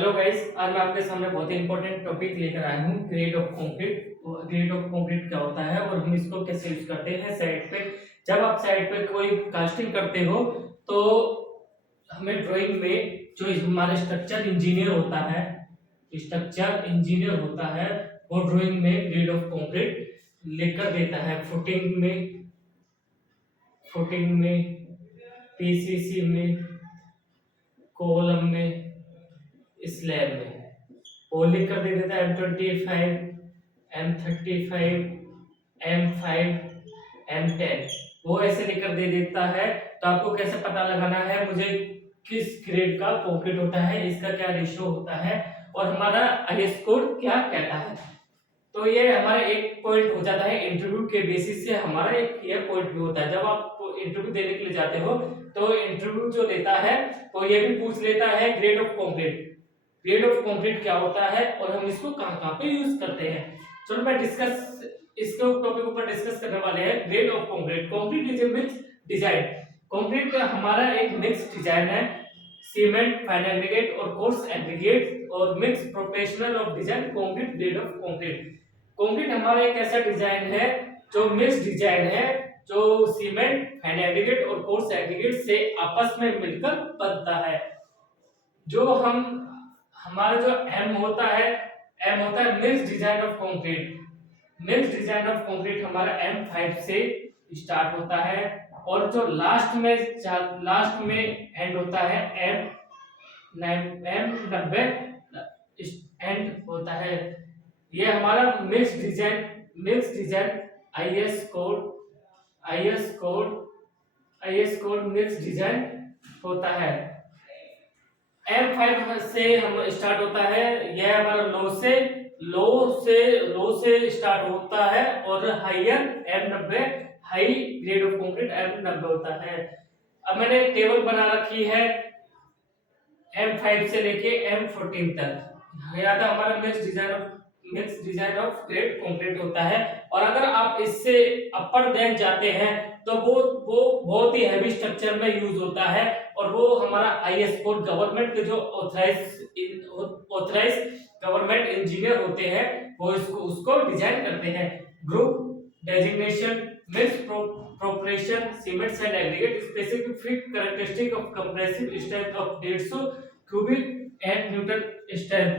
Hello guys, आज मैं आपके सामने बहुत ही इंपॉर्टेंट टॉपिक लेकर आया हूँ, ग्रेड ऑफ कंक्रीट। तो ग्रेड ऑफ कंक्रीट क्या होता है और हम इसको कैसे यूज करते हैं साइट पे। जब आप साइट पे कोई कास्टिंग करते हो तो हमें ड्राइंग में जो हमारा स्ट्रक्चर इंजीनियर होता है वो ड्राइंग में ग्रेड ऑफ कंक्रीट लेकर देता है। फुटिंग में पीसीसी में, कॉलम में, स्लैब में वो लिख कर दे देता है M25, M35, M5, M10। वो ऐसे लिख कर दे देता है। तो आपको कैसे पता लगाना है मुझे किस ग्रेड का कंक्रीट होता है, इसका क्या रेशियो होता है और हमारा आईएस कोड क्या कहता है। तो ये हमारा एक पॉइंट हो जाता है। इंटरव्यू के बेसिस से हमारा एक ये पॉइंट भी होता है। जब आप इंटरव्यू देने के लिए जाते हो तो इंटरव्यू जो लेता है वो ये भी पूछ लेता है grade of concrete. Grade of concrete क्या होता है और हम इसको कहां पे यूज करते हैं। चलो मैं डिस्कस इसके टॉपिक ऊपर डिस्कस करने वाले हैं। Grade of concrete. Concrete is a mix design. Concrete हमारा एक मिक्स डिजाइन है। सीमेंट, फाइन एग्रीगेट और कोर्स एग्रीगेट और mix professional of design concrete. Grade of concrete. Concrete हमारा एक ऐसा डिजाइन है जो मिक्स डिजाइन है, जो सीमेंट, फाइन एग्रीगेट और कोर्स एग्रीगेट से आपस में मिलकर बनता है। जो हमारा जो एम होता है mix design of concrete. Mix design of concrete हमारा M5 से स्टार्ट होता है और जो लास्ट में एंड होता है M90 एंड होता है। ये हमारा mix design IS code mix design होता है। M5 से हम स्टार्ट होता है। यह हमारा लो से स्टार्ट होता है और higher M90 high grade of concrete M90 होता है। अब मैंने टेबल बना रखी है M5 से लेके M14 तक। यह था हमारा mix design of grade concrete होता है। और अगर आप इससे अपर देन जाते हैं तो वो बहुत ही हैवी स्ट्रक्चर में यूज होता है और वो हमारा आईएस कोड गवर्नमेंट के जो ऑथराइज गवर्नमेंट इंजीनियर होते हैं वो उसको डिजाइन करते हैं। Group designation, mix proportion, cement and aggregate, specific characteristic of compressive strength of 150 cubic and Newton strength.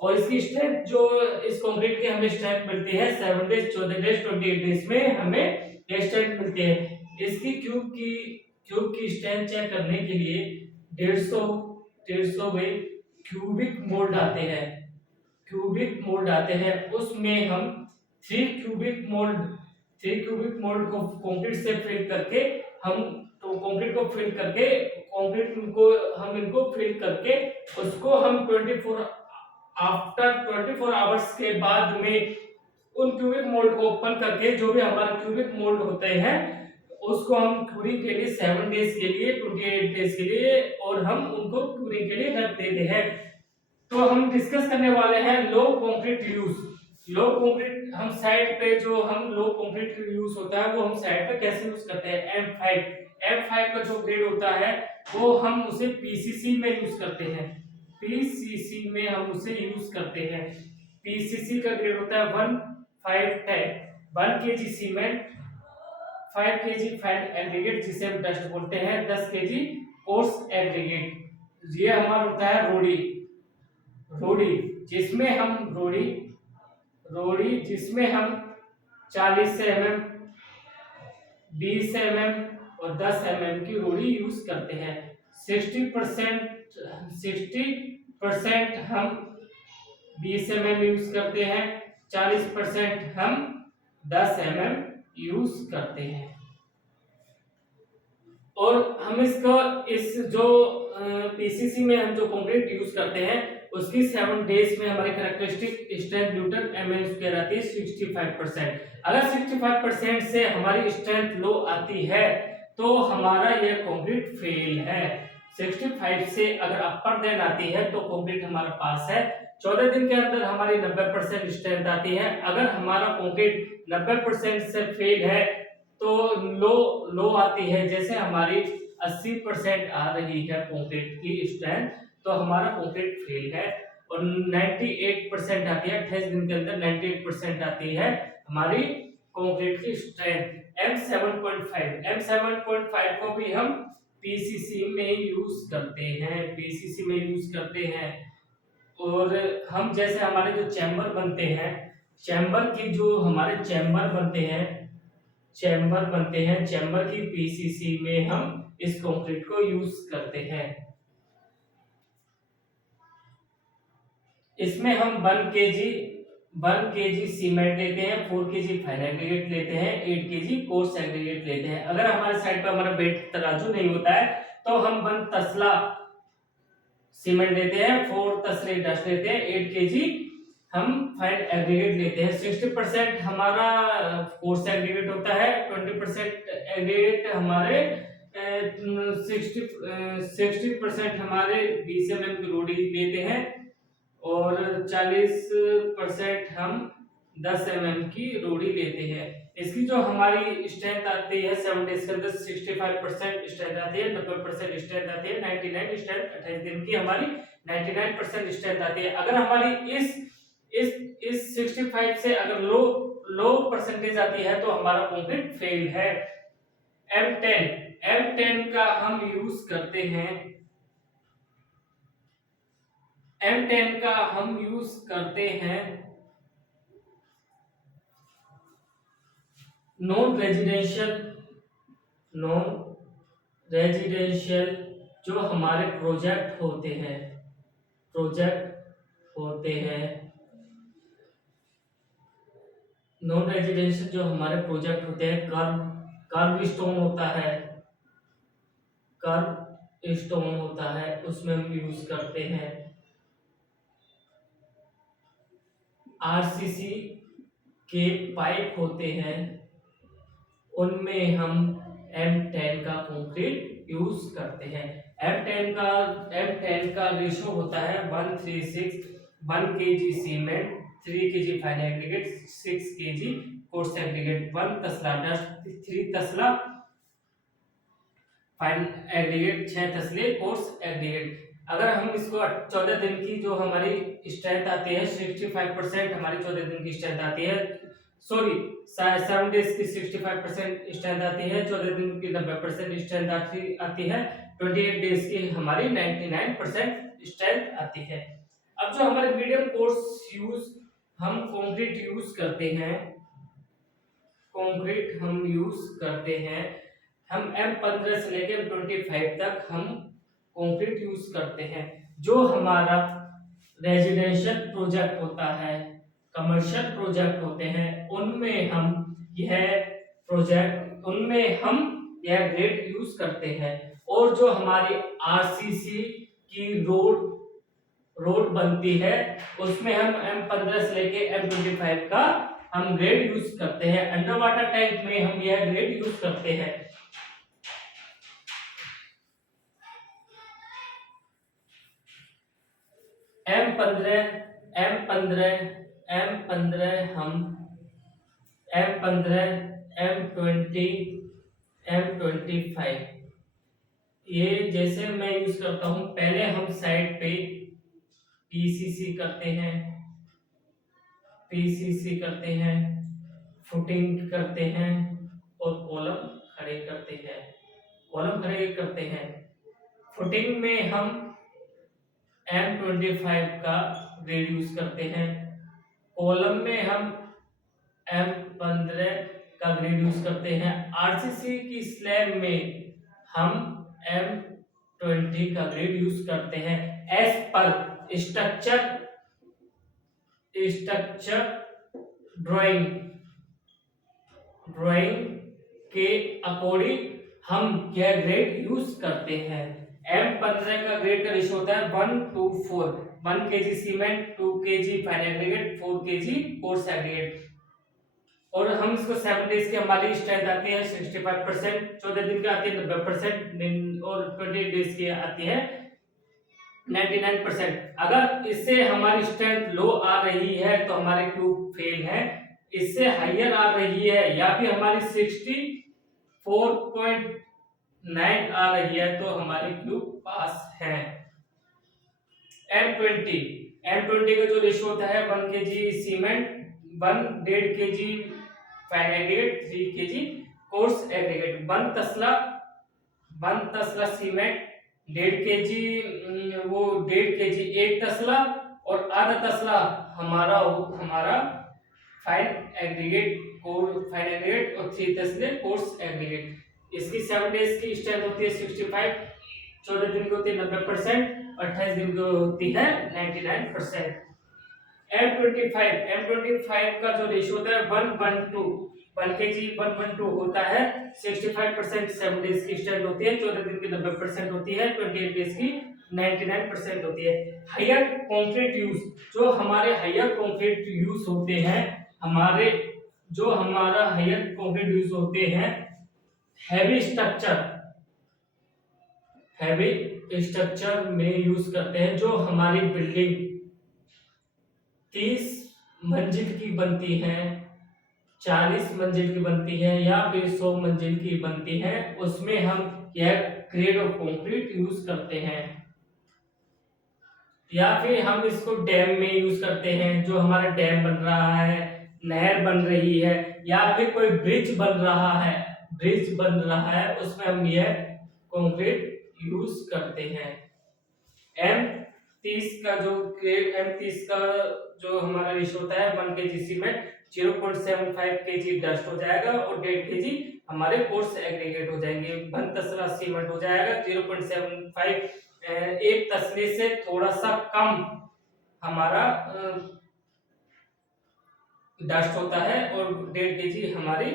और इसकी स्ट्रेंथ जो इस कंक्रीट की हमें स्ट्रेंथ मिलती है 7 डेज, 14 डेज, 28 डेज में हमें ये स्ट्रेंथ मिलती है। इसकी क्यूब की स्ट्रेंथ चेक करने के लिए 150 वे क्यूबिक मोल्ड आते हैं। उसमें हम 3 क्यूबिक मोल्ड को कंक्रीट से फिल करके इनको फिल करके उसको हम 24 आवर्स के बाद में उन क्यूबिक मोल्ड को ओपन करके जो भी हमारे क्यूबिक मोल्ड होते हैं उसको हम क्यूरिंग के लिए 7 डेज के लिए, 28 डेज के लिए और हम उनको क्यूरिंग के लिए रख देते हैं। तो हम डिस्कस करने वाले हैं लो कंक्रीट यूज। लो कंक्रीट हम साइड पे जो हम लो कंक्रीट यूज होता है वो हम साइड पे कैसे यूज करते हैं। M5 का जो ग्रेड होता है वो हम उसे पीसीसी में यूज करते हैं। पीसीसी में हम उसे यूज करते हैं। पीसीसी का ग्रेड होता है 1 kg cement, 5 kg fine aggregate जिसे हम डस्ट बोलते हैं, 10 kg कोर्स एग्रीगेट। ये हमारा होता है रोड़ी जिसमें हम 40 mm, 20 mm और 10 mm की रोड़ी यूज करते हैं। 60% हम 20 mm यूज करते हैं, 40% हम 10 mm यूज करते हैं। और हम इस जो पीसीसी में हम जो कंक्रीट यूज करते हैं उसकी 7 डेज में हमारी characteristic strength Newton mm square आती है 65%। अगर 65% से हमारी स्ट्रेंथ लो आती है तो हमारा यह कंक्रीट फेल है। 65 से अगर अपर देन आती है तो कंक्रीट हमारे पास है। 14 दिन के अंदर हमारी 90% स्ट्रेंथ आती है। अगर हमारा कंक्रीट 90% से फेल है तो लो आती है, जैसे हमारी 80% आ रही है कंक्रीट की स्ट्रेंथ तो हमारा कंक्रीट फेल है। और 98% आती है, 28 दिन के अंदर 98% आती है हमारी कंक्रीट की स्ट्रेंथ। M7.5 को भी हम पीसीसी में यूज करते हैं। और हम जैसे हमारे जो चैम्बर बनते हैं, चैम्बर की पीसीसी में हम इस कंक्रीट को यूज करते हैं। इसमें हम 1 kg सीमेंट लेते हैं, 4 kg फाइन एग्रीगेट लेते हैं, 8 kg कोर्स एग्रीगेट लेते हैं। अगर हमारे साइड पे हमारा वेट तराजू नहीं होता है तो हम 1 तसला सीमेंट लेते हैं, 4 तसले डस्ट लेते हैं, 8 kg हम फाइन एग्रीगेट लेते हैं। 60% हमारा कोर्स एग्रीगेट होता है, 20% एग्रीगेट हमारे 60% हमारे 20 mm की रोडी लेते हैं और 40% हम 10 mm की रोडी लेते हैं। इसकी जो हमारी स्ट्रेंथ आती है 7 डेज के अंदर 65% स्ट्रेंथ आती है, 90% स्ट्रेंथ आती है, 99 स्ट्रेंथ 28 दिन की हमारी 99% स्ट्रेंथ आती है। अगर हमारी इस 65 से अगर लो परसेंटेज आती है तो हमारा कंक्रीट फेल है। M10 का हम यूज करते हैं, M10 का हम यूज करते हैं नॉन रेजिडेंशियल जो हमारे प्रोजेक्ट होते हैं, नॉन रेजिडेंशियल जो हमारे प्रोजेक्ट होते हैं, कर्व स्टोन होता है, उसमें हम यूज करते हैं। आरसीसी के पाइप होते हैं, उनमें हम M10 का कंक्रीट यूज करते हैं। M10 का रेशो होता है 1:3:6, 1 kg cement, 3 kg fine aggregate, 6 kg coarse aggregate, 1 तसला डस्ट, 3 तसला फाइन एग्रीगेट, 6 तसले कोर्स एग्रीगेट। अगर हम इसको 14 दिन की जो हमारी स्ट्रेंथ आती है, 65% हमारी 14 दिन की स्ट्रेंथ आती है, सॉरी 7 डेज की 65% स्ट्रेंथ आती है, 14 दिन की 90% स्ट्रेंथ आती है, 28 डेज की हमारी 99% स्ट्रेंथ आती है। अब जो हमारे मीडियम कोर्स हम कंक्रीट यूज करते हैं, हम M15 से लेकर M25 तक हम कंक्रीट यूज करते हैं। जो हमारा रेजिडेंशियल प्रोजेक्ट होता है, कमर्शियल प्रोजेक्ट होते हैं, उनमें हम यह ग्रेड यूज करते हैं। और जो हमारी आरसीसी की रोड बनती है, उसमें हम M15 से लेके M25 का हम ग्रेड यूज करते हैं। अंडर वाटर टैंक में हम यह ग्रेड यूज करते हैं। M15, M20, M25 ये जैसे मैं यूज करता हूं, पहले हम साइड पे पीसीसी करते हैं, फुटिंग करते हैं और कॉलम खड़े करते हैं। फुटिंग में हम M25 का ग्रेड यूज करते हैं, कॉलम में हम M15 का ग्रेड यूज करते हैं, आरसीसी की स्लैब में हम M20 का ग्रेड यूज करते हैं। एज पर स्ट्रक्चर ड्राइंग के अकॉर्डिंग हम यह ग्रेड यूज करते हैं। M15 का ग्रेड का रेशियो होता है 1:4, 1 kg cement, 2 kg fine aggregate, 4 kg coarse aggregate. और हम इसको 7 डेज की हमारी स्ट्रेंथ आती है 65%, 14 दिन की आती है 90% और 28 डेज की आती है 99%। अगर इससे हमारी स्ट्रेंथ लो आ रही है तो हमारे क्यूब फेल है, इससे हाइयर आ रही है या फिर हमारी 64.9 आ रही है तो हमारी क्यूब पास है। M20 का जो रेशियो होता है 1 kg cement 1.5 kg fine aggregate 3 kg coarse aggregate 1 तसला सीमेंट 1.5 kg वो 1.5 kg एक तसला और आधा तसला हमारा फाइन एग्रीगेट और 3 तसले कोर्स एग्रीगेट। इसकी 7 डेज की स्ट्रेंथ होती है 65, 14 दिन की होती है 90%, 28 दिन की होती है 99%। M25 का जो रेशियो होता है 1:2 1 kg 1:2 होता है 65% 7 डेज की स्ट्रेंथ होती है, 14 दिन की 90% होती है, 28 डेज की 99% होती है। हायर कंक्रीट यूज, जो हमारे हायर कंक्रीट यूज होते हैं हमारा हायर कंक्रीट यूज होते हैं हैवी स्ट्रक्चर में यूज करते हैं। जो हमारी बिल्डिंग 30 मंजिल की बनती है, 40 मंजिल की बनती है या फिर 100 मंजिल की बनती है, उसमें हम यह ग्रेड ऑफ कंक्रीट यूज करते हैं। या फिर हम इसको डैम में यूज करते हैं, जो हमारा डैम बन रहा है, नहर बन रही है या फिर कोई ब्रिज बन रहा है उसमें हम यह कंक्रीट यूज करते हैं। M30 का जो हमारा रेशियो होता है 1 kg सीमेंट 0.75 kg डस्ट हो जाएगा और 1.5 kg हमारे कोर्स एग्रीगेट हो जाएंगे। 1 तसला सीमेंट हो जाएगा 0.75, एक तसले से थोड़ा सा कम हमारा डस्ट होता है और 1.5 kg हमारी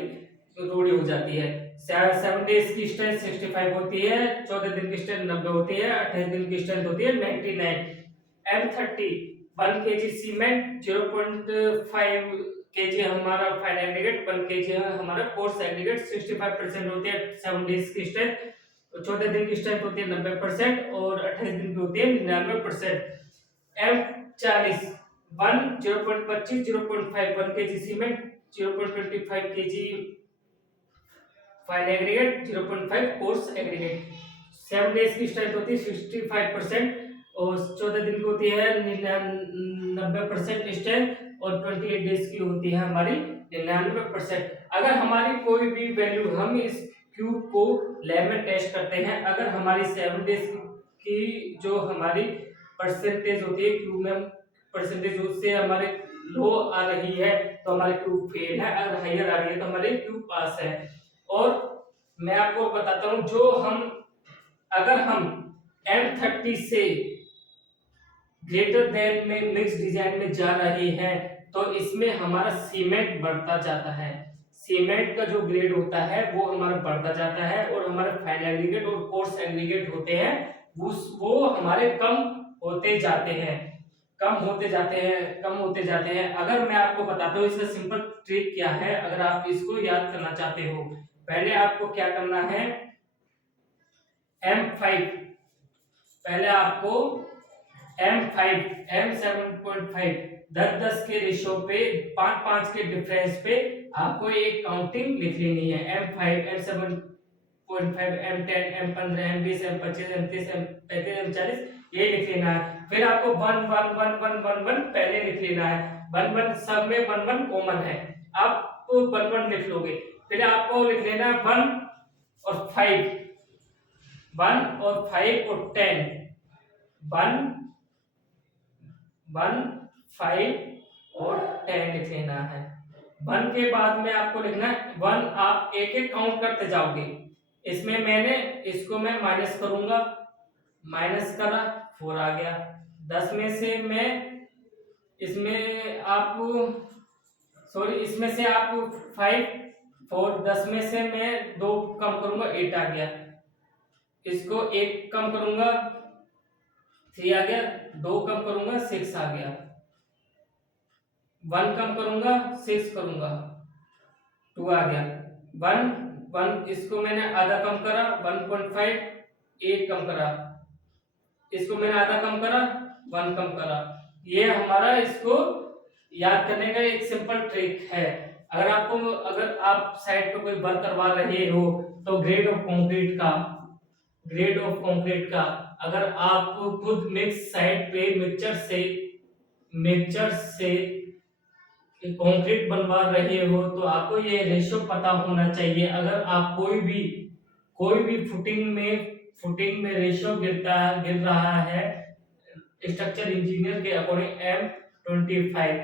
रोड़ी हो जाती है। 7 डेज की स्ट्रेंथ 65 होती है, 14 दिन की स्ट्रेंथ 90 होती है, 28 दिन की स्ट्रेंथ होती है 99। M30 1 kg सीमेंट 0.5 kg हमारा फाइन एग्रीगेट 1 kg हमारा कोर्स एग्रीगेट 65% होती है 7 डेज की स्ट्रेंथ, 14 दिन की स्ट्रेंथ होती है 90% और 28 दिन की होती है 99%। M40 0.25 0.5 1 kg cement 0.25 kg fine aggregate 0.5 coarse aggregate. 7 days की स्ट्रेंथ होती है 65% और 14 दिन की होती है 90% स्ट्रेंथ और 28 डेज की होती है हमारी 99%। अगर हमारी कोई भी वैल्यू, हम इस क्यूब को लैब में टेस्ट करते हैं, अगर हमारी 7 डेज की जो हमारी परसेंटेज होती है क्यूब में परसेंटेज उससे हमारे लो आ रही है तो हमारे क्यूब फेल है, अगर हायर आ रही है तो हमारे क्यूब पास है। और मैं आपको बताता हूं, अगर हम M30 से ग्रेटर देन में मिक्स डिजाइन में जा रहे हैं तो इसमें हमारा सीमेंट बढ़ता जाता है, सीमेंट का जो ग्रेड होता है वो हमारा बढ़ता जाता है और हमारे फाइन एग्रीगेट और कोर्स एग्रीगेट होते हैं वो हमारे कम होते जाते हैं। अगर मैं आपको बताता हूँ इसका सिंपल ट्रिक क्या है, अगर आप इसको याद करना चाहते हो, पहले आपको क्या करना है, M5 M7.5 10-10 के रेशियो पे 5-5 के डिफरेंस पे आपको एक काउंटिंग लिख लेनी है। M5 M7.5 M10 M15 M20 M25 M30 M35 M40 ये लिख लेना है। फिर आपको 1 1 1 1 1 1 पहले लिख लेना है, 1 1 सब में 1 1 कॉमन है, आप 1 1 लिख लोगे। फिर आपको लिख लेना 1 और 5 1 और 5 और 10 1 1 5 और 10 लिख लेना है। 1 के बाद में आपको लिखना है 1, आप एक एक काउंट करते जाओगे। इसमें मैंने इसको मैं माइनस करूंगा, माइनस करा 4 आ गया। 10 में से मैं इसमें से आप 5 4 10 में से मैं 2 कम करूंगा 8 आ गया। इसको 1 कम करूंगा 3 आ गया, 2 कम करूंगा 6 आ गया, 1 कम करूंगा 6 करूंगा 2 आ गया, 1 1 इसको मैंने आधा कम करा 1.5 8 कम करा, इसको मैंने आधा कम करा 1 कम करा। ये हमारा इसको याद करने का एक सिंपल ट्रिक है। अगर आप साइड पे कोई वर्क करवा रहे हो तो ग्रेड ऑफ कंक्रीट का ग्रेड ऑफ कंक्रीट का, अगर आप खुद मिक्स साइट पे मिक्सचर से कंक्रीट बनवा रहे हो तो आपको ये रेशियो पता होना चाहिए। अगर आप कोई भी फुटिंग में रेशियो गिर रहा है स्ट्रक्चर इंजीनियर के अकॉर्डिंग M25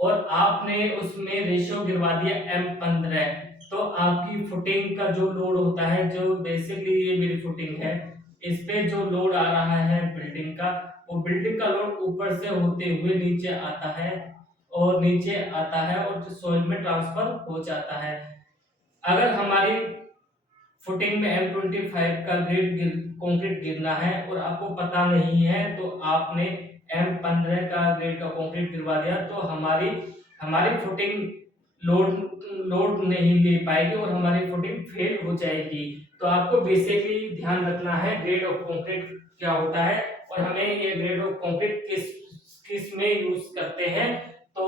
और आपने उसमें रेशियो गिरवा दिया M15, तो आपकी फुटिंग का जो लोड होता है, जो बेसिकली ये मेरी फुटिंग है, इस पे जो लोड आ रहा है बिल्डिंग का, वो बिल्डिंग का लोड ऊपर से होते हुए नीचे आता है और सॉइल में ट्रांसफर हो जाता है। अगर हमारी फुटिंग में M25 का कंक्रीट गिरना है और आपको पता नहीं है तो आपने M15 का ग्रेड का कंक्रीट गिरवा दिया, तो हमारी फुटिंग लोड नहीं ले पाएगी और हमारी फुटिंग फेल हो जाएगी। तो आपको बेसिकली ध्यान रखना है ग्रेड ऑफ कंक्रीट क्या होता है और हमें ये ग्रेड ऑफ कंक्रीट किस में यूज करते हैं। तो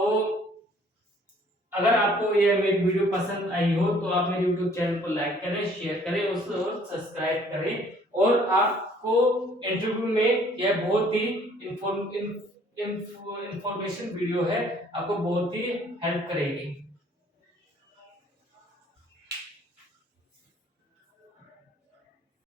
अगर आपको ये मेरी वीडियो पसंद आई हो तो आप मेरे YouTube चैनल को लाइक करें, शेयर करें और सब्सक्राइब करें। और आपको इंटरव्यू में यह बहुत ही इंफॉर्मेशन वीडियो है, आपको बहुत ही हेल्प करेगी।